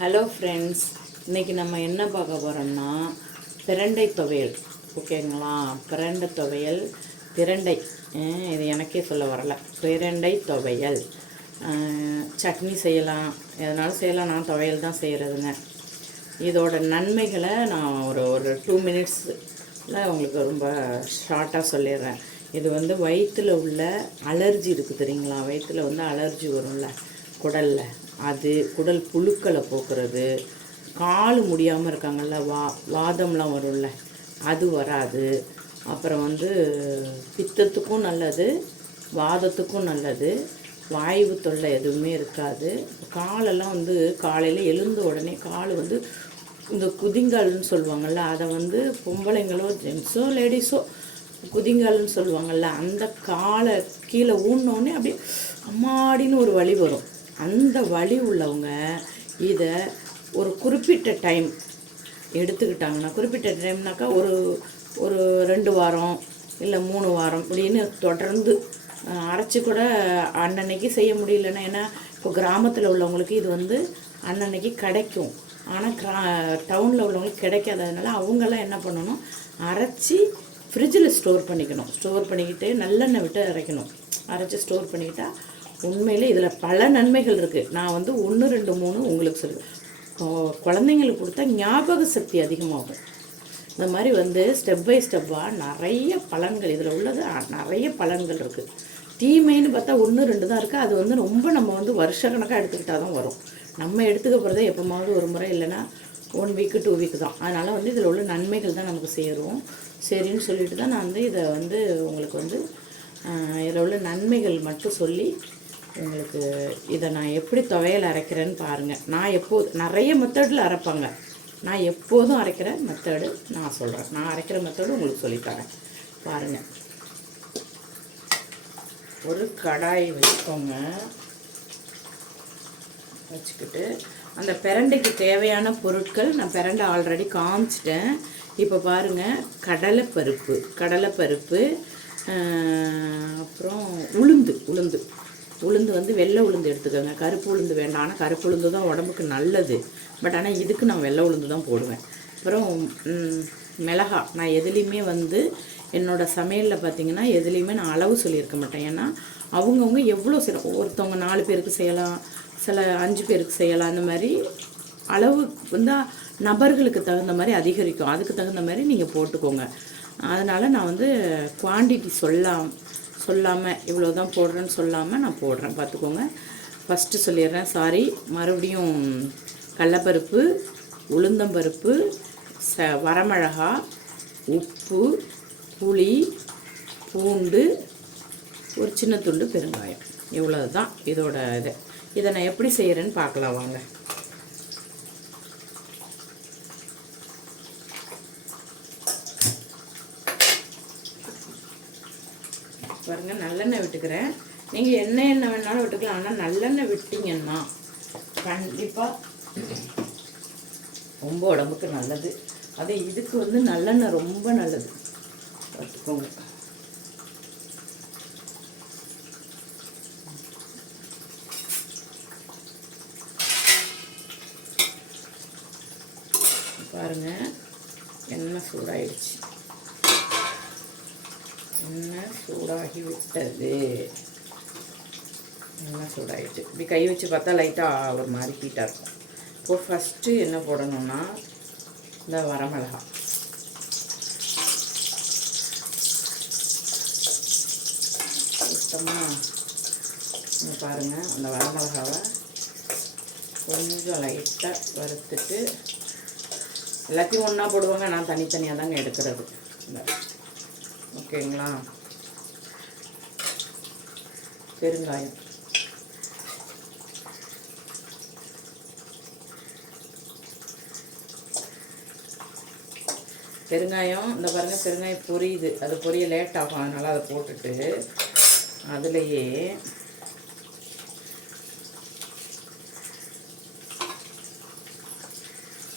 Hello friends, இன்றைக்கி நம்ம என்ன பார்க்க போகிறோம்னா பிரண்டை துவையல். ஓகேங்களா? பிரண்டை துவையல், பிரண்டை இது எனக்கே சொல்ல வரலை. பிரண்டை துவையல் சட்னி செய்யலாம், எதனாலும் செய்யலாம். நான் துவையல் தான் செய்கிறதுங்க. இதோட நன்மைகளை நான் ஒரு 2 மினிட்ஸில் உங்களுக்கு ரொம்ப ஷார்ட்டாக சொல்லிடுறேன். இது வயிற்றில் உள்ள அலர்ஜி இருக்குது தெரியுங்களா? வயிற்றில் அலர்ஜி வரும்ல குடலில், அது குடல் புழுக்களை போக்குறது. கால் முடியாமல் இருக்காங்கல்ல, வாதம்லாம் வரும்ல, அது வராது. அப்புறம் பித்தத்துக்கும் நல்லது, வாதத்துக்கும் நல்லது, வாய்வு தொல்லை எதுவுமே இருக்காது. காலெல்லாம் காலையில் எழுந்த உடனே கால் இந்த குதிங்கால்னு சொல்லுவாங்கள்ல, அதை பொம்பளைங்களோ ஜென்ஸோ லேடிஸோ குதிங்கால்னு சொல்லுவாங்கள்ல, அந்த காலை கீழே ஊன்னோடனே அப்படியே அம்மாடின்னு ஒரு வலி வரும். அந்த வலி உள்ளவங்க இதை ஒரு குறிப்பிட்ட டைம் எடுத்துக்கிட்டாங்கன்னா, குறிப்பிட்ட டைம்னாக்கா ஒரு 2 வாரம் இல்லை 3 வாரம் அப்படின்னு தொடர்ந்து அரைச்சி கூட அன்னன்னைக்கு செய்ய முடியலன்னா, ஏன்னா இப்போ கிராமத்தில் உள்ளவங்களுக்கு இது அன்னன்னைக்கு கிடைக்கும். ஆனால் டவுனில் உள்ளவங்களுக்கு கிடைக்காததுனால அவங்கெல்லாம் என்ன பண்ணணும், அரைச்சி ஃப்ரிட்ஜில் ஸ்டோர் பண்ணிக்கணும். ஸ்டோர் பண்ணிக்கிட்டு நல்லெண்ணெய் விட்டு அரைக்கணும். அரைச்சி ஸ்டோர் பண்ணிக்கிட்டால் உண்மையிலே இதில் பல நன்மைகள் இருக்குது. நான் 1, 2, 3 உங்களுக்கு சொல்லுவேன். குழந்தைங்களுக்கு கொடுத்தா ஞாபக சக்தி அதிகமாகும். இந்த மாதிரி ஸ்டெப் பை ஸ்டெப்பாக நிறைய பலன்கள் இதில் உள்ளது. நிறைய பலன்கள் இருக்குது. தீமைன்னு பார்த்தா 1, 2 தான் இருக்குது. அது ரொம்ப நம்ம வருஷக்கணக்காக எடுத்துக்கிட்டால் தான் வரும். நம்ம எடுத்துக்க போகிறதே எப்போமாவது ஒரு முறை, இல்லைன்னா 1 வீக்கு 2 வீக்கு தான். அதனால் இதில் உள்ள நன்மைகள் தான் நமக்கு சேரும். சரின்னு சொல்லிட்டு தான் நான் இதை உங்களுக்கு இதில் உள்ள நன்மைகள் மட்டும் சொல்லி உங்களுக்கு இதை நான் எப்படி துவையல் அரைக்கிறேன்னு பாருங்கள். நான் நிறைய மெத்தடில் அரைப்பாங்க. நான் எப்போதும் அரைக்கிற மெத்தடு நான் சொல்கிறேன். நான் அரைக்கிற மெத்தடு உங்களுக்கு சொல்லித்தரேன் பாருங்கள். ஒரு கடாய் வச்சுக்கோங்க. வச்சுக்கிட்டு அந்த பிரண்டைக்கு தேவையான பொருட்கள் நான் பிரண்டை ஆல்ரெடி காமிச்சிட்டேன். இப்போ பாருங்கள், கடலைப்பருப்பு, அப்புறம் உளுந்து வெள்ளை உளுந்து எடுத்துக்கோங்க. கருப்பு உளுந்து வேண்டாம். ஆனால் கருப்பு உளுந்து தான் உடம்புக்கு நல்லது. பட் ஆனால் இதுக்கு நான் வெள்ளை உளுந்து தான் போடுவேன். அப்புறம் மிளகா. நான் எதுலேயுமே என்னோடய சமையலில் பார்த்திங்கன்னா எதுலேயுமே நான் அளவு சொல்லியிருக்க மாட்டேன். ஏன்னா அவங்கவுங்க எவ்வளோ செய்யணும். ஒருத்தவங்க 4 பேருக்கு செய்யலாம், சில 5 பேருக்கு செய்யலாம். அந்த மாதிரி அளவு நபர்களுக்கு தகுந்த மாதிரி அதிகரிக்கும். அதுக்கு தகுந்த மாதிரி நீங்கள் போட்டுக்கோங்க. அதனால் நான் குவான்டிட்டி சொல்லாமல் இவ்வளோ தான் போடுறேன்னு சொல்லாமல் நான் போடுறேன், பார்த்துக்கோங்க. ஃபஸ்ட்டு சொல்லிடுறேன், சாரி. மறுபடியும் கடலைப்பருப்பு, உளுந்தம்பருப்பு, வரமிளகா, உப்பு, புளி, பூண்டு, ஒரு சின்ன துண்டு பெருங்காயம். இவ்வளோ தான் இதோட இதை நான் எப்படி செய்கிறேன்னு பார்க்கலாம் வாங்க. பாருங்கள், நல்லெண்ணெய் விட்டுக்கிறேன். நீங்கள் எண்ணெய் வேணாலும் விட்டுக்கலாம். ஆனால் நல்லெண்ணெய் விட்டிங்கன்னா கண்டிப்பாக ரொம்ப உடம்புக்கு நல்லது. அது இதுக்கு நல்லெண்ணெய் ரொம்ப நல்லது, பார்த்துக்கோங்க. பாருங்கள், எண்ணெய் சூடாகிடுச்சு. எண்ணெய் சூடாகி விட்டது. எண்ணெய் சூடாகிடுச்சு. இப்படி கை வச்சு பார்த்தா லைட்டாக ஒரு மாதிரி ஹீட்டாக இருக்கும். இப்போது ஃபஸ்ட்டு என்ன போடணும்னா, இந்த வரமிளகா. சுத்தமாக பாருங்கள், அந்த வரமிளகாவை கொஞ்சம் லைட்டாக வறுத்துட்டு, எல்லாத்தையும் ஒன்றா போடுவாங்க. நான் தனித்தனியாக தாங்க எடுக்கிறது. ஓகேங்களா? பெருங்காயம். இந்த பாருங்கள், பெருங்காயம் பொரியுது. அது பொரிய லேட் ஆகும். அதனால் அதை போட்டுட்டு அதுலேயே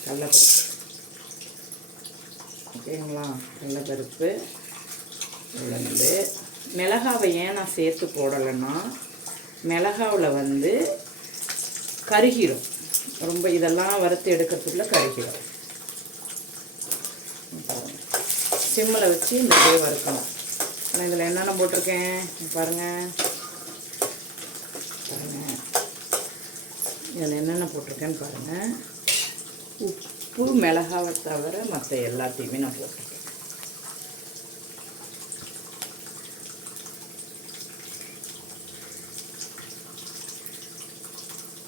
கடலைப்பருப்பு. ஓகேங்களா? கடலைப்பருப்பு, உளுந்து. மிளகாவை ஏன் நான் சேர்த்து போடலைன்னா, மிளகாவில் கருகிரும். ரொம்ப இதெல்லாம் வறுத்து எடுக்கிறதுக்குள்ள கறிக்கிடும். சிம்மில் வச்சு இந்த வறுக்கணும். ஆனால் இதில் என்னென்ன போட்டிருக்கேன் பாருங்கள். இதில் என்னென்ன போட்டிருக்கேன்னு பாருங்கள். உப்பு மிளகாவை தவிர மற்ற எல்லாத்தையுமே நான் போட்டிருக்கேன்.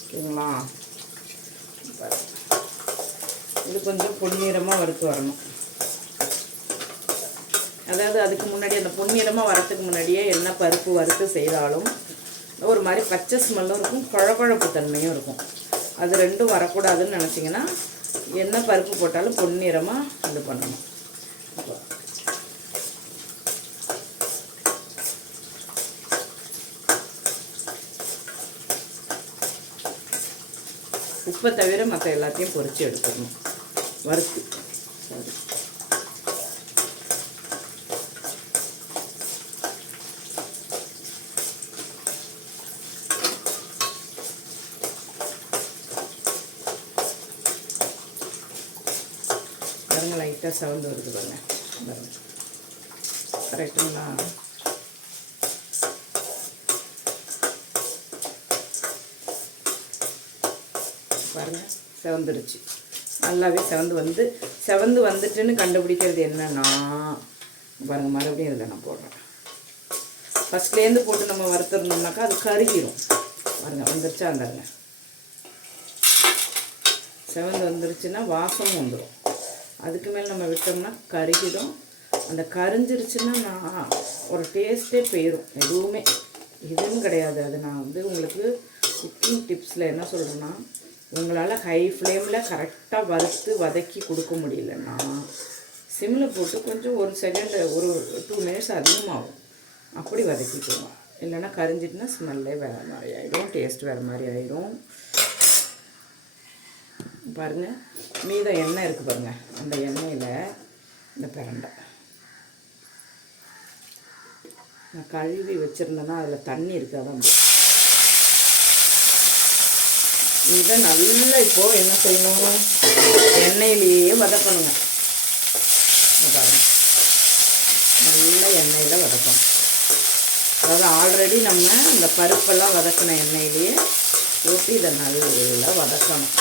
ஓகேங்களா? இது கொஞ்சம் பொன்னிறமாக வறுத்து வரணும். அதாவது அதுக்கு முன்னாடி அந்த பொன்னிறமாக வரத்துக்கு முன்னாடியே என்ன பருப்பு வறுத்து செய்தாலும் ஒரு மாதிரி பச்சை ஸ்மெல்லும் இருக்கும், குழகுழப்பு தன்மையும் இருக்கும். அது ரெண்டும் வரக்கூடாதுன்னு நினச்சிங்கன்னா என்ன பருப்பு போட்டாலும் பொன்னிறமாக இது பண்ணணும். உப்பை தவிர மற்ற எல்லாத்தையும் பொரித்து எடுத்துக்கணும் வறுத்து. பாருங்க, லைட்டாக சவுண்டு வருது பாருங்க. கரெக்டுங்களா? பாருங்கள், செவந்துருச்சு. நல்லாவே செவந்து வந்துட்டுன்னு கண்டுபிடிக்கிறது என்னன்னா பாருங்கள், மறுபடியும் இதில் நான் போடுறேன். ஃபஸ்ட்லேருந்து போட்டு நம்ம வறுத்துருந்தோம்னாக்கா அது கருகிடும். பாருங்கள், வந்துருச்சா? அந்தாங்க செவந்து வந்துருச்சுன்னா வாசமும் வந்துடும். அதுக்கு மேலே நம்ம விட்டோம்னா கருகிடும். அந்த கரிஞ்சிருச்சுன்னா நான் ஒரு டேஸ்ட்டே போயிடும். எதுவுமே இதுவும் கிடையாது. அது நான் உங்களுக்கு குக்கிங் டிப்ஸில் என்ன சொல்கிறேன்னா, உங்களால் ஹை ஃப்ளேமில் கரெக்டாக வறுத்து வதக்கி கொடுக்க முடியலன்னா சிம்மில் போட்டு கொஞ்சம் ஒரு செகண்ட், ஒரு 2 மினிட்ஸ் அதிகமாகும், அப்படி வதக்கிக்கோங்க. இல்லைன்னா கரிஞ்சிட்டுனா ஸ்மெல்லே வேறு மாதிரி ஆகிடும், டேஸ்ட் வேறு மாதிரி ஆகிடும். பாருங்கள், மீதம் எண்ணெய் இருக்குது பாருங்கள். அந்த எண்ணெயில் இந்த பிரண்டை நான் கழுவி வச்சுருந்தேன்னா அதில் தண்ணி இருக்காதான். இதை நல்லா இப்போது என்ன செய்யணும், எண்ணெயிலேயே வதக்கணுங்க. பாருங்கள், நல்லா எண்ணெயில் வதக்கணும். அதாவது ஆல்ரெடி நம்ம இந்த பருப்பெல்லாம் வதக்கின எண்ணெயிலேயே ஊற்றி இதை நல்லா வதக்கணும்.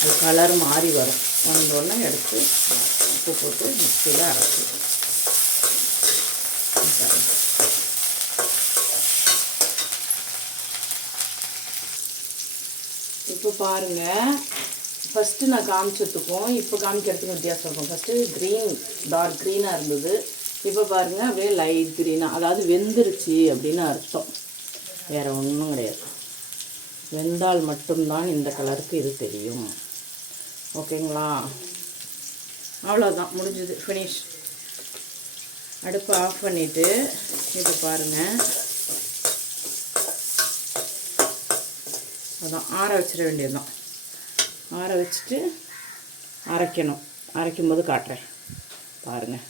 அது கலர் மாறி வரும். ஒன்று எடுத்து உப்பு போட்டு மிக்சியில் அரைச்சி. இப்போ பாருங்கள், ஃபஸ்ட்டு நான் காமிச்சதுக்கும் இப்போ காமிக்கிறதுக்கும் வித்தியாசம் இருக்கும். ஃபஸ்ட்டு டார்க் க்ரீனாக இருந்தது. இப்போ பாருங்கள், அப்படியே லைட் க்ரீனாக, அதாவது வெந்துருச்சு அப்படின்னு அர்த்தம், வேறு ஒன்றும் கிடையாது. வெந்தால் மட்டும்தான் இந்த கலருக்கு இது தெரியும். ஓகேங்களா? அவ்வளோதான், முடிஞ்சது, ஃபினிஷ். அடுப்பை ஆஃப் பண்ணிவிட்டு இப்போ பாருங்கள், அதான் ஆற வச்சிட வேண்டியதுதான். ஆற வச்சுட்டு அரைக்கணும். அரைக்கும்போது காட்டுறேன் பாருங்கள்.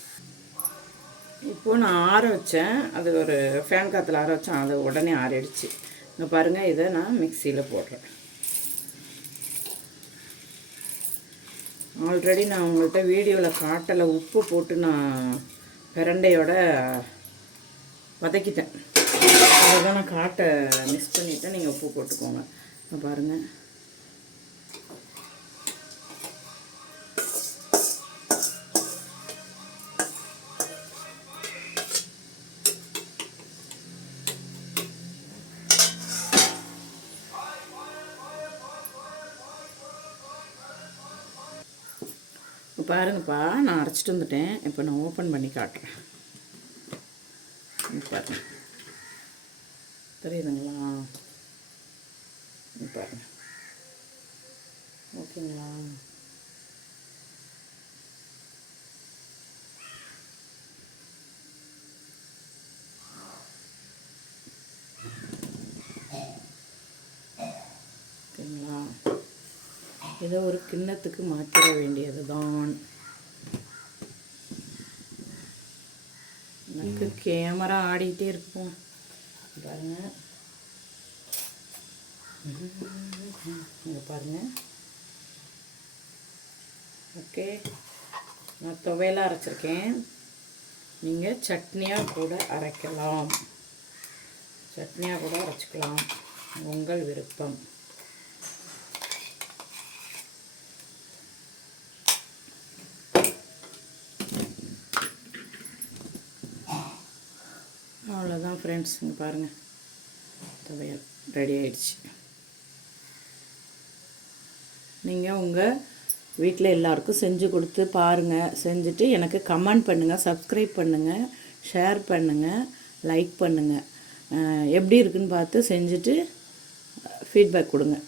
இப்போது நான் ஆற வச்சேன், அது ஒரு ஃபேன் காற்றுல ஆற வச்சேன், அது உடனே ஆறிடுச்சு. இங்கே பாருங்கள், இதை நான் மிக்சியில் போடுறேன். ஆல்ரெடி நான் உங்கள்கிட்ட வீடியோவில் காட்டலை, உப்பு போட்டு நான் பிரண்டையோட வதக்கிட்டேன். அதை தான் நான் காட்ட மிஸ் பண்ணிவிட்டேன். நீங்கள் உப்பு போட்டுக்கோங்க. பாருங்கள், பாருங்கப்பா, நான் அரைச்சிட்டு வந்துட்டேன். இப்போ நான் ஓப்பன் பண்ணி காட்டுறேன். பாருங்கள், தெரியுதுங்களா? பாருங்கள், ஓகேங்களா? ஓகேங்களா? இதை ஒரு கிண்ணத்துக்கு மாற்றிட வேண்டியது தான். எனக்கு கேமரா ஆடிக்கிட்டே இருக்கும் பாருங்கள். இங்கே பாருங்கள். ஓகே, நான் துவையலாக அரைச்சிருக்கேன். நீங்கள் சட்னியாக கூட அரைக்கலாம், சட்னியாக கூட அரைச்சிக்கலாம், உங்கள் விருப்பம். அவ்வளோதான் ஃப்ரெண்ட்ஸ், இங்கே பாருங்கள், துவையல் ரெடி ஆயிடுச்சு. நீங்கள் உங்கள் வீட்டில் எல்லாருக்கும் செஞ்சு கொடுத்து பாருங்கள். செஞ்சுட்டு எனக்கு கமெண்ட் பண்ணுங்கள், சப்ஸ்கிரைப் பண்ணுங்கள், ஷேர் பண்ணுங்கள், லைக் பண்ணுங்கள். எப்படி இருக்குன்னு பார்த்து செஞ்சுட்டு ஃபீட்பேக் கொடுங்க.